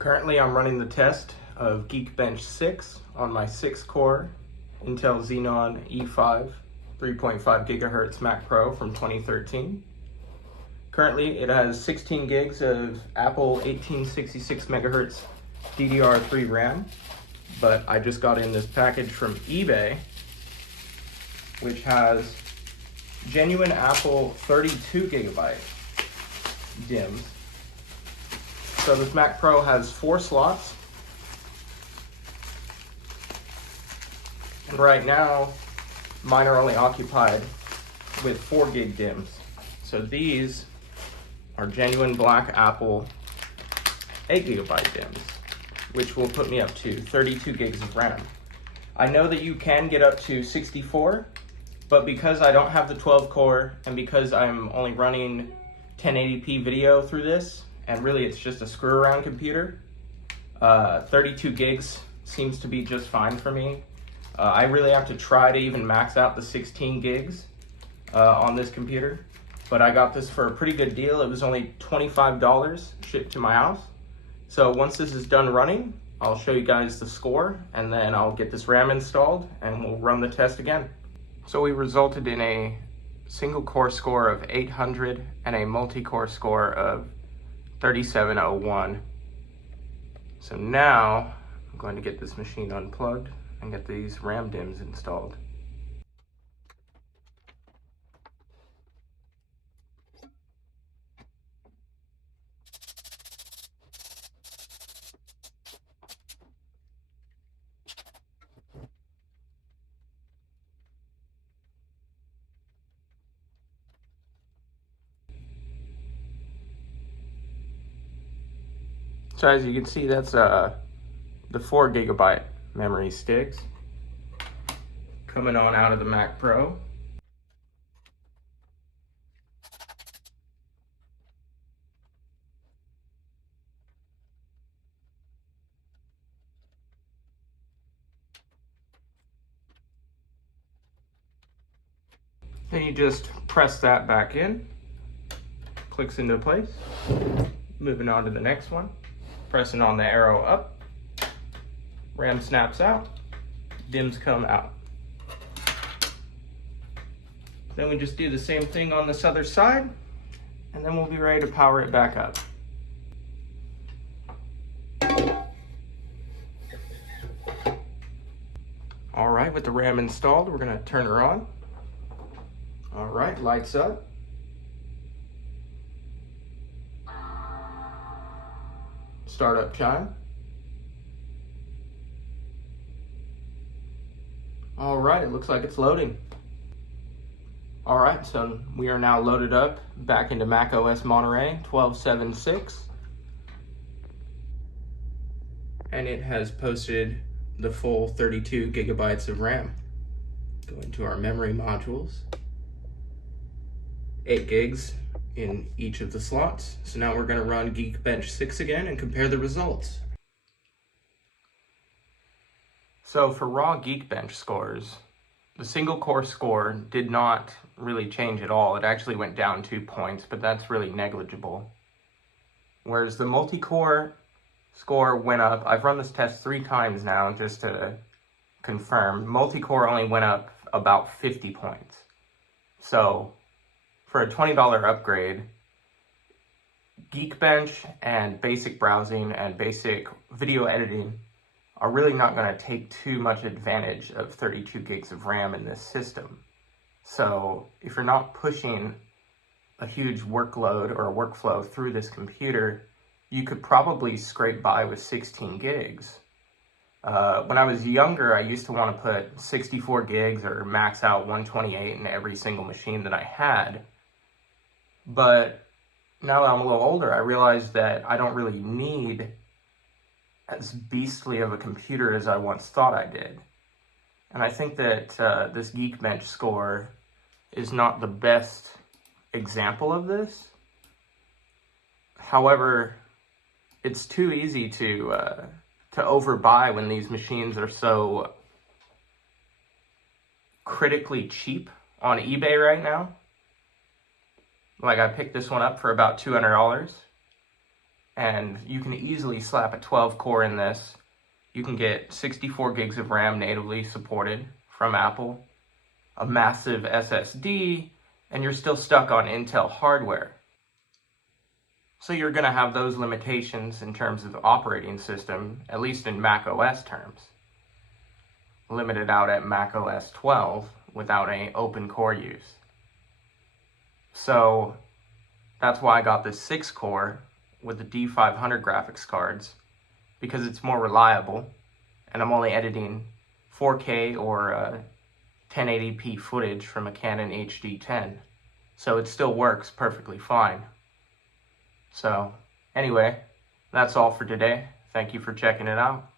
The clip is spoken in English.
Currently, I'm running the test of Geekbench 6 on my 6-core Intel Xenon E5 3.5 gigahertz Mac Pro from 2013. Currently, it has 16 gigs of Apple 1866 megahertz DDR3 RAM, but I just got in this package from eBay, which has genuine Apple 32 gigabyte DIMMs. So this Mac Pro has 4 slots. And right now, mine are only occupied with 4 gig DIMMs. So these are genuine Black Apple 8 gigabyte DIMMs, which will put me up to 32 gigs of RAM. I know that you can get up to 64, but because I don't have the 12 core and because I'm only running 1080p video through this, and really it's just a screw around computer, 32 gigs seems to be just fine for me. I really have to try to even max out the 16 gigs on this computer, but I got this for a pretty good deal. It was only $25 shipped to my house. So once this is done running, I'll show you guys the score, and then I'll get this RAM installed and we'll run the test again. So we resulted in a single core score of 800 and a multi-core score of 3701. So now I'm going to get this machine unplugged and get these RAM DIMMs installed. So as you can see, that's the 4 gigabyte memory sticks coming on out of the Mac Pro. Then you just press that back in, clicks into place. Moving on to the next one, pressing on the arrow up, RAM snaps out, DIMMs come out. Then we just do the same thing on this other side, and then we'll be ready to power it back up. All right, with the RAM installed, we're gonna turn her on. All right, lights up. Startup chime. All right, it looks like it's loading. All right, so we are now loaded up back into macOS Monterey 12.7.6. And it has posted the full 32 gigabytes of RAM. Go into our memory modules. 8 gigs in each of the slots. So now we're going to run Geekbench 6 again and compare the results. So for raw Geekbench scores, the single core score did not really change at all. It actually went down 2 points, but that's really negligible. Whereas the multi-core score went up. I've run this test 3 times now just to confirm. Multi-core only went up about 50 points. So for a $20 upgrade, Geekbench and basic browsing and basic video editing are really not going to take too much advantage of 32 gigs of RAM in this system. So if you're not pushing a huge workload or a workflow through this computer, you could probably scrape by with 16 gigs. When I was younger, I used to want to put 64 gigs or max out 128 in every single machine that I had. But now that I'm a little older, I realized that I don't really need as beastly of a computer as I once thought I did. And I think that this Geekbench score is not the best example of this. However, it's too easy to overbuy when these machines are so critically cheap on eBay right now. Like, I picked this one up for about $200, and you can easily slap a 12 core in this. You can get 64 gigs of RAM natively supported from Apple, a massive SSD, and you're still stuck on Intel hardware. So you're going to have those limitations in terms of operating system, at least in Mac OS terms. Limited out at Mac OS 12 without any open core use. So that's why I got this 6 core with the D500 graphics cards, because it's more reliable, and I'm only editing 4K or 1080p footage from a Canon HD10. So it still works perfectly fine. So anyway, that's all for today. Thank you for checking it out.